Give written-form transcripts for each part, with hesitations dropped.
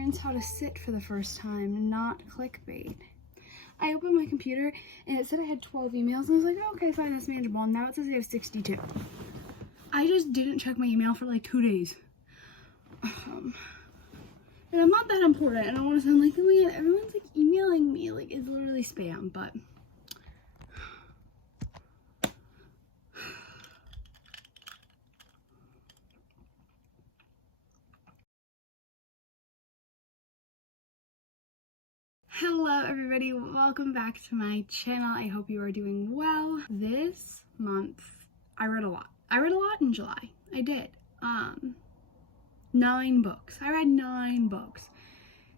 learns how to sit for the first time, not clickbait. I opened my computer and it said I had 12 emails and I was like, oh, okay, fine, that's manageable. And now it says I have 62. I just didn't check my email for like 2 days. And I'm not that important. I don't want to sound like, oh my god, everyone's like emailing me. Like, it's literally spam, but. Hello everybody, welcome back to my channel. I hope you are doing well. This month, I read a lot. I read a lot in July. I did. 9 books. I read 9 books.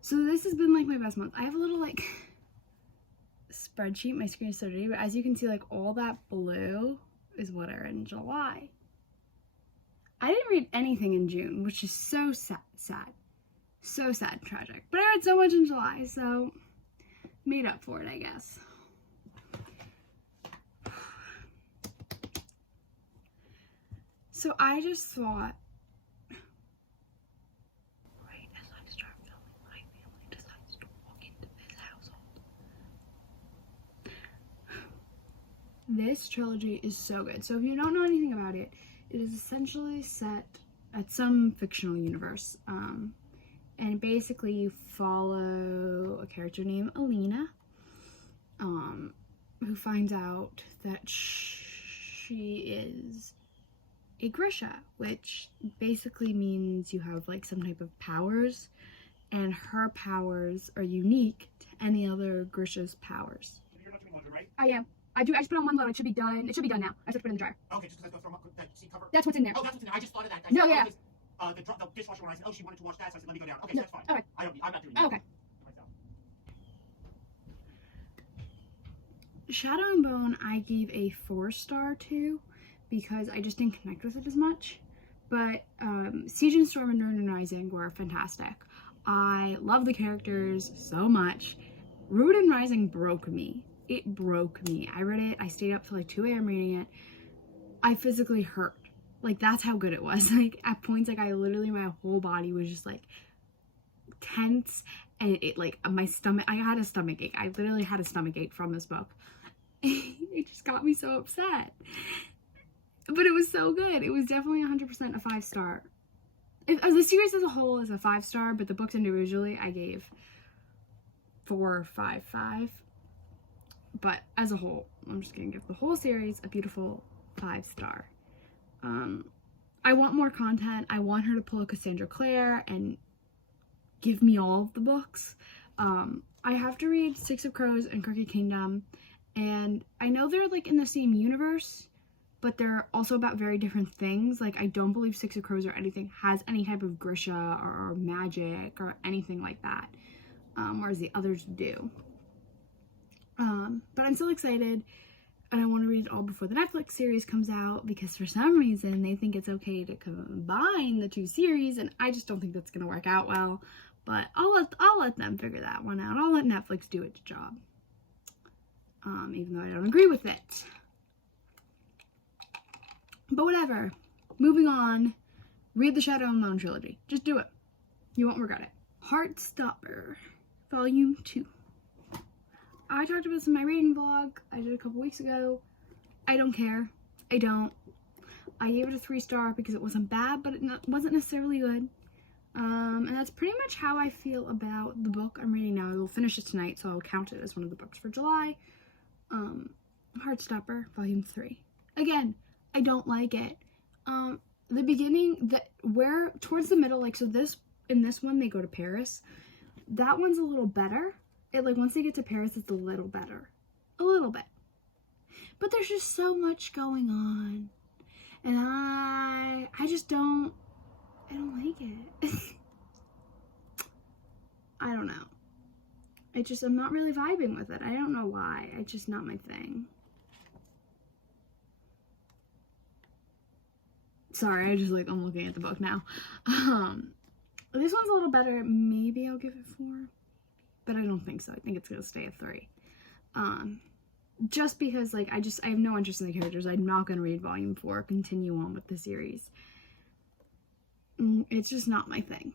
So this has been like my best month. I have a little like spreadsheet. My screen is so dirty, but as you can see, like all that blue is what I read in July. I didn't read anything in June, which is so sad. So sad and tragic. But I read so much in July, so made up for it, I guess. So I just thought, right as I start filming, my family decides to walk into this household. This trilogy is so good. So if you don't know anything about it, it is essentially set at some fictional universe. And basically you follow a character named Alina, who finds out that she is a Grisha, which basically means you have like some type of powers, and her powers are unique to any other Grisha's powers. You're not doing laundry, right? I am. I just put on one load. It should be done. It should be done now. I just have to put it in the dryer. Okay, just because I throw that seat cover. That's what's in there. Oh, that's what's in there. I just thought of that. I No, said, yeah. The dishwasher, when I said, oh, she wanted to wash that, so I said, let me go down. Okay, No, so that's fine. okay. I'm not doing Oh, that. okay. Myself. Shadow and Bone I gave a 4-star to because I just didn't connect with it as much. But Siege and Storm and Northern Rising were fantastic. I love the characters so much. Rude and Rising broke me. It broke me. I read it. I stayed up till like 2 a.m. reading it. I physically hurt. Like, that's how good it was. Like, at points, like, I literally, my whole body was just, like, tense. And it, like, my stomach, I had a stomach ache. I literally had a stomach ache from this book. It just got me so upset. But it was so good. It was definitely 100% a 5-star. The series as a whole is a 5-star, but the books individually I gave 4, 5, 5. But as a whole, I'm just gonna give the whole series a beautiful 5-star. I want more content. I want her to pull a Cassandra Clare and give me all of the books. I have to read Six of Crows and Crooked Kingdom, and I know they're like in the same universe, but they're also about very different things. Like, I don't believe Six of Crows or anything has any type of Grisha or magic or anything like that, whereas the others do. But I'm still excited, and I want to read it all before the Netflix series comes out, because for some reason they think it's okay to combine the 2 series, and I just don't think that's going to work out well. But I'll let them figure that one out. I'll let Netflix do its job, even though I don't agree with it. But whatever. Moving on. Read the Shadow and Bone trilogy. Just do it. You won't regret it. Heartstopper, Volume 2. I talked about this in my reading vlog I did a couple weeks ago. I don't care. I don't. I gave it a 3-star because it wasn't bad, but it wasn't necessarily good. And that's pretty much how I feel about the book I'm reading now. I will finish it tonight, so I'll count it as one of the books for July. Heartstopper, Volume 3. Again, I don't like it. The beginning, towards the middle, like, so in this one, they go to Paris. That one's a little better. Like, once they get to Paris, it's a little better. A little bit. But there's just so much going on. And I don't like it. I don't know. I'm not really vibing with it. I don't know why. It's just not my thing. Sorry, I'm looking at the book now. This one's a little better. Maybe I'll give it 4. But I don't think so. I think it's gonna stay a 3. Just because, like, I have no interest in the characters. I'm not gonna read Volume 4, continue on with the series. It's just not my thing.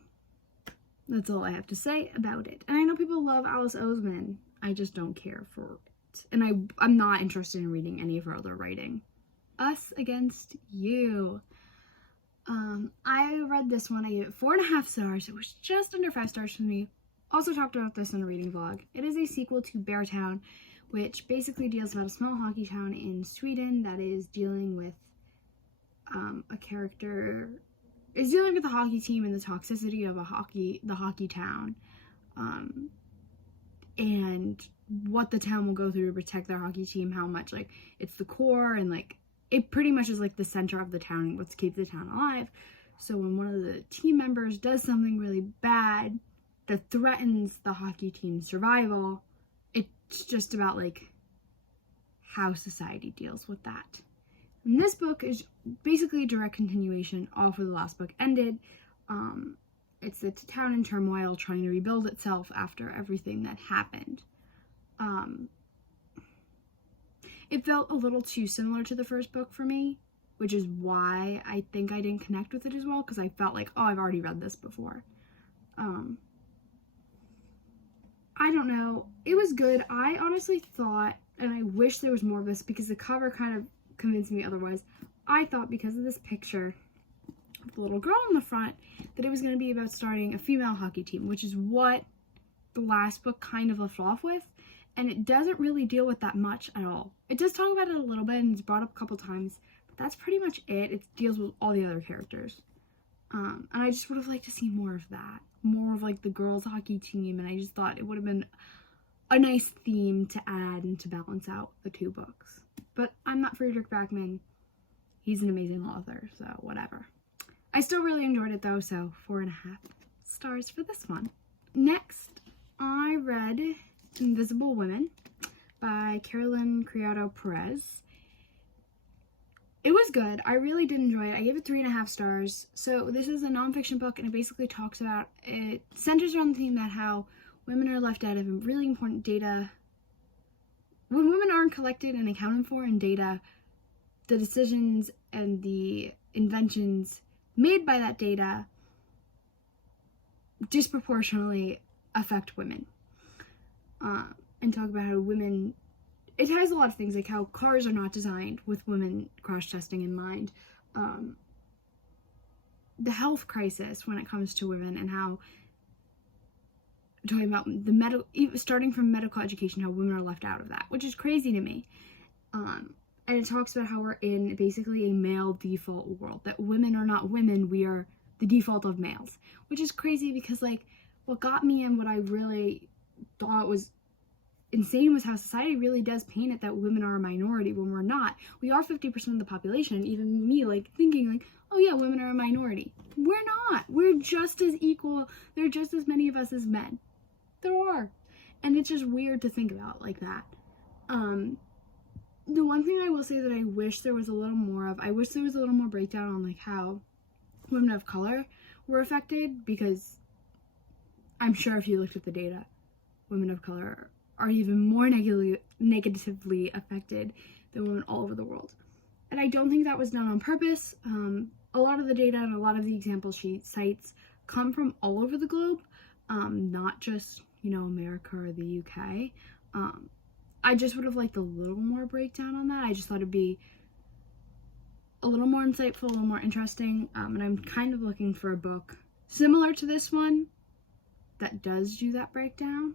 That's all I have to say about it. And I know people love Alice Oseman. I just don't care for it. And I'm not interested in reading any of her other writing. Us Against You. I read this one. I gave it 4.5 stars. It was just under 5 stars for me. Also talked about this in a reading vlog. It is a sequel to Beartown, which basically deals about a small hockey town in Sweden that is dealing with a character is dealing with the hockey team and the toxicity of the hockey town, and what the town will go through to protect their hockey team, how much like it's the core, and like it pretty much is like the center of the town, what keeps the town alive. So when one of the team members does something really bad that threatens the hockey team's survival, it's just about like how society deals with that. And this book is basically a direct continuation off where the last book ended. It's the town in turmoil trying to rebuild itself after everything that happened. It felt a little too similar to the first book for me, which is why I think I didn't connect with it as well, because I felt like, oh, I've already read this before. I don't know. It was good. I honestly thought, and I wish there was more of this because the cover kind of convinced me otherwise. I thought because of this picture of the little girl in the front that it was going to be about starting a female hockey team, which is what the last book kind of left off with, and it doesn't really deal with that much at all. It does talk about it a little bit and it's brought up a couple times, but that's pretty much it. It deals with all the other characters, and I just would have liked to see more of that, more of like the girls hockey team, and I just thought it would have been a nice theme to add and to balance out the two books. But I'm not Frederik Backman. He's an amazing author, so whatever. I still really enjoyed it though, so 4.5 stars for this one. Next, I read Invisible Women by Criado Perez. It was good. I really did enjoy it. I gave it 3.5 stars. So this is a nonfiction book, and it basically talks about, it centers around the theme that how women are left out of really important data. When women aren't collected and accounted for in data, the decisions and the inventions made by that data disproportionately affect women. And talk about how women, it has a lot of things, like how cars are not designed with women crash testing in mind. The health crisis when it comes to women, and how, talking about the starting from medical education, how women are left out of that, which is crazy to me. And it talks about how we're in basically a male default world, that women are not women, we are the default of males, which is crazy because like what got me and what I really thought was insane was how society really does paint it that women are a minority when we're not. We are 50% of the population, and even me like thinking like, oh yeah, women are a minority. We're not. We're just as equal. There are just as many of us as men. There are. And it's just weird to think about like that. The one thing I will say that I wish there was a little more of, I wish there was a little more breakdown on like how women of color were affected, because I'm sure if you looked at the data, women of color are even more negatively affected than women all over the world. And I don't think that was done on purpose. A lot of the data and a lot of the example sheet cites come from all over the globe, not just, you know, America or the UK. I just would have liked a little more breakdown on that. I just thought it'd be a little more insightful, a little more interesting, and I'm kind of looking for a book similar to this one that does do that breakdown.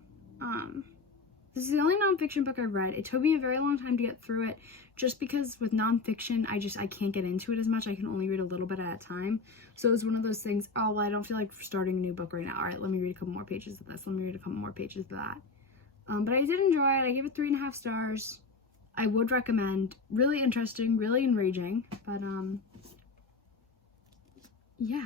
This is the only nonfiction book I've read. It took me a very long time to get through it, just because with nonfiction, I can't get into it as much. I can only read a little bit at a time. So it was one of those things, oh, well, I don't feel like starting a new book right now. All right, let me read a couple more pages of this. Let me read a couple more pages of that. But I did enjoy it. I gave it 3.5 stars. I would recommend. Really interesting, really enraging. But, yeah.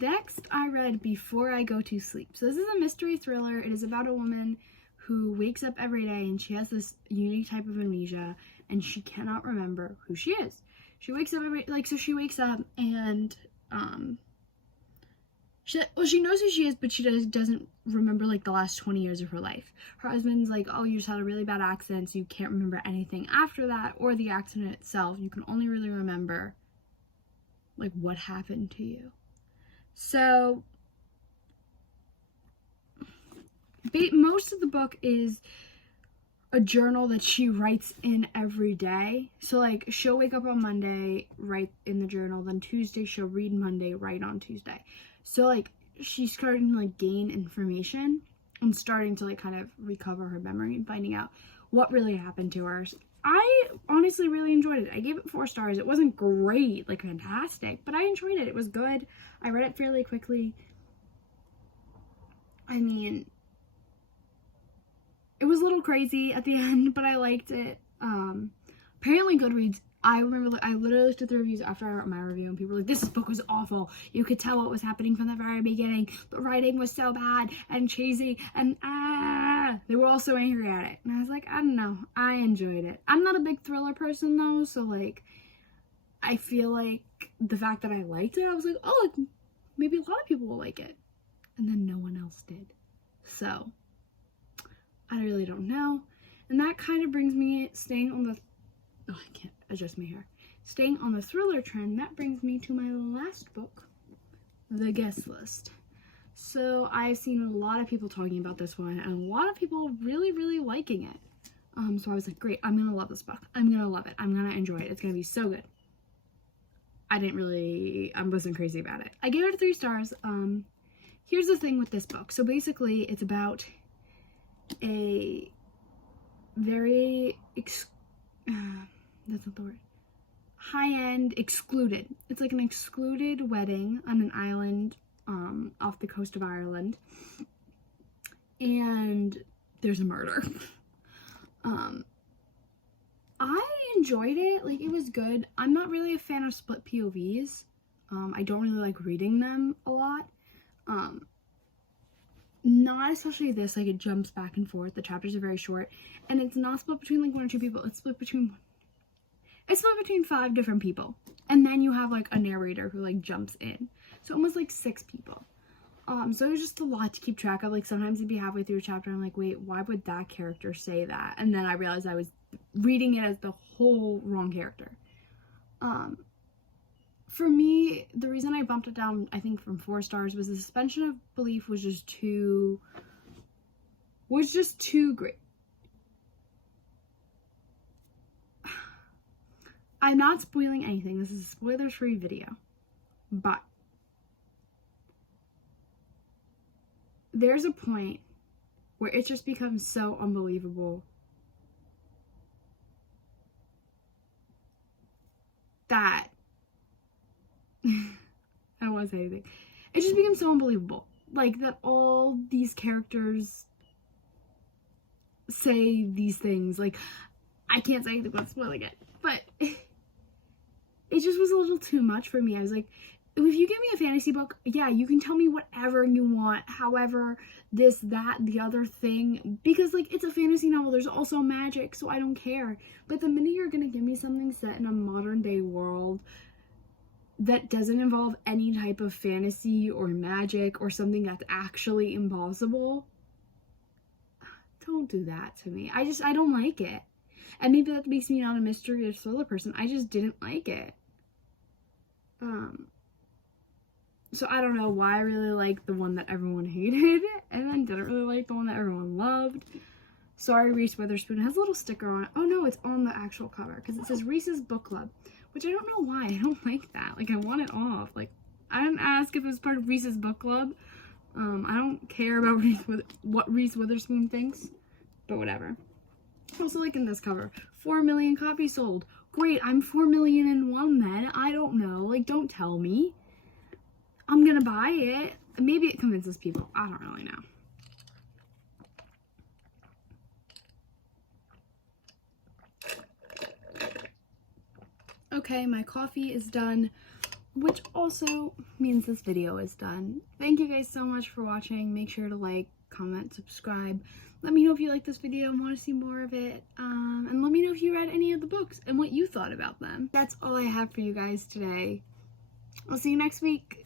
Next, I read Before I Go to Sleep. So this is a mystery thriller. It is about a woman who wakes up every day and she has this unique type of amnesia and she cannot remember who she is. She wakes up she wakes up and, she knows who she is, but she doesn't remember like the last 20 years of her life. Her husband's like, oh, you just had a really bad accident, so you can't remember anything after that or the accident itself. You can only really remember like what happened to you. So most of the book is a journal that she writes in every day. So like she'll wake up on Monday, write in the journal, then Tuesday she'll read Monday, write on Tuesday. So like she's starting to like gain information and starting to like kind of recover her memory and finding out what really happened to her. I honestly really enjoyed it. I gave it 4 stars. It wasn't great, like fantastic, but I enjoyed it. It was good. I read it fairly quickly. I mean, it was a little crazy at the end, but I liked it. Apparently Goodreads, I remember I literally looked at the reviews after I wrote my review and people were like, this book was awful. You could tell what was happening from the very beginning. The writing was so bad and cheesy and they were all so angry at it. And I was like, I don't know. I enjoyed it. I'm not a big thriller person though, so like I feel like the fact that I liked it, I was like, oh, like, maybe a lot of people will like it. And then no one else did. So I really don't know. And that kind of brings me, staying on the, oh, I can't adjust my hair. Staying on the thriller trend, that brings me to my last book, The Guest List. So I've seen a lot of people talking about this one and a lot of people really, really liking it. So I was like, great, I'm gonna love this book. I'm gonna love it. I'm gonna enjoy it. It's gonna be so good. I wasn't crazy about it. I gave it 3 stars. Here's the thing with this book. So basically it's about a very, that's not the word, high-end, excluded. It's like an excluded wedding on an island off the coast of Ireland. And there's a murder. I enjoyed it. Like, it was good. I'm not really a fan of split POVs. I don't really like reading them a lot. Not especially this, like it jumps back and forth. The chapters are very short, and it's not split between like 1 or 2 people. It's split between 5 different people, and then you have like a narrator who like jumps in. So almost like 6 people. So it was just a lot to keep track of. Like sometimes it'd be halfway through a chapter, and I'm like, wait, why would that character say that? And then I realized I was reading it as the whole wrong character. For me, the reason I bumped it down, I think, from 4 stars was the suspension of belief was just too great. I'm not spoiling anything. This is a spoiler-free video. But there's a point where it just becomes so unbelievable that I don't want to say anything. It just becomes so unbelievable. Like, that all these characters say these things. Like, I can't say anything without spoiling it. But it just was a little too much for me. I was like, if you give me a fantasy book, yeah, you can tell me whatever you want. However, this, that, the other thing. Because, like, it's a fantasy novel. There's also magic, so I don't care. But the minute you're going to give me something set in a modern-day world that doesn't involve any type of fantasy or magic or something that's actually impossible, don't do that to me. I don't like it. And maybe that makes me not a mystery or thriller person. I just didn't like it. So I don't know why I really liked the one that everyone hated and then didn't really like the one that everyone loved. Sorry, Reese Witherspoon. It has a little sticker on it. Oh no, it's on the actual cover because it says Reese's Book Club. Which I don't know why. I don't like that. Like, I want it off. Like, I didn't ask if it was part of Reese's Book Club. I don't care about what Reese Witherspoon thinks. But whatever. Also, like in this cover, 4 million copies sold. Great, I'm 4 million in one then. I don't know. Like, don't tell me. I'm gonna buy it. Maybe it convinces people. I don't really know. Okay, my coffee is done, which also means this video is done. Thank you guys so much for watching. Make sure to like, comment, subscribe. Let me know if you like this video and want to see more of it. And let me know if you read any of the books and what you thought about them. That's all I have for you guys today. I'll see you next week.